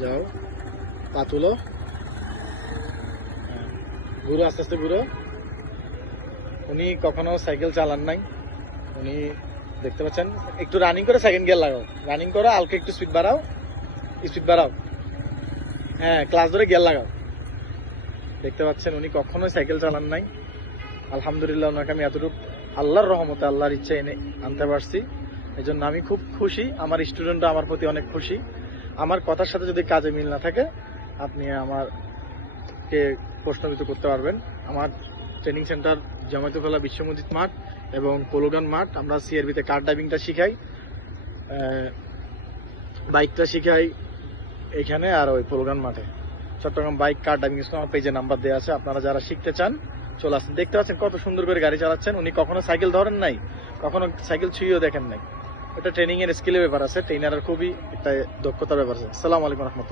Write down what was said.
যাও, পা তুলো, ঘুরো, আস্তে আস্তে ঘুরো। উনি কখনো সাইকেল চালান নাই, উনি দেখতে পাচ্ছেন। একটু রানিং করে সেকেন্ড গিয়ার লাগাও, রানিং করো, হালকা একটু স্পিড বাড়াও, স্পিড বাড়াও। হ্যাঁ, ক্লাস ধরে গিয়ার লাগাও। দেখতে পাচ্ছেন উনি কখনোই সাইকেল চালান নাই। আলহামদুলিল্লাহ, ওনাকে আমি এতটুকু আল্লাহর রহমতে, আল্লাহর ইচ্ছা এনে আনতে পারছি। এই জন্য আমি খুব খুশি, আমার স্টুডেন্টরা আমার প্রতি অনেক খুশি। আমার কথার সাথে যদি কাজে মিল না থাকে, আপনি আমারকে প্রশ্নবিদ্ধ করতে পারবেন। আমার ট্রেনিং সেন্টার জামায়াতুল্লাহ বিশ্ব মসজিদ মাঠ এবং পোলোগান মাঠ। আমরা সিআরবিতে কার ড্রাইভিংটা শিখাই, বাইকটা শিখাই এখানে, আর ওই পোলোগান মাঠে। চট্টগ্রাম বাইক কার ড্রাইভিং স্কুল আমার পেজে নাম্বার দেওয়া আছে, আপনারা যারা শিখতে চান চলে আসেন। দেখতে পাচ্ছেন কত সুন্দর করে গাড়ি চালাচ্ছেন। উনি কখনো সাইকেল ধরেন নাই, কখনো সাইকেল ছুঁয়েও দেখেন নাই। এটা ট্রেনিং এর স্কিলের ব্যাপার আছে, ট্রেনারের খুবই একটা দক্ষতার ব্যাপার আছে। আসসালামু আলাইকুম রহমতুল্লাহ।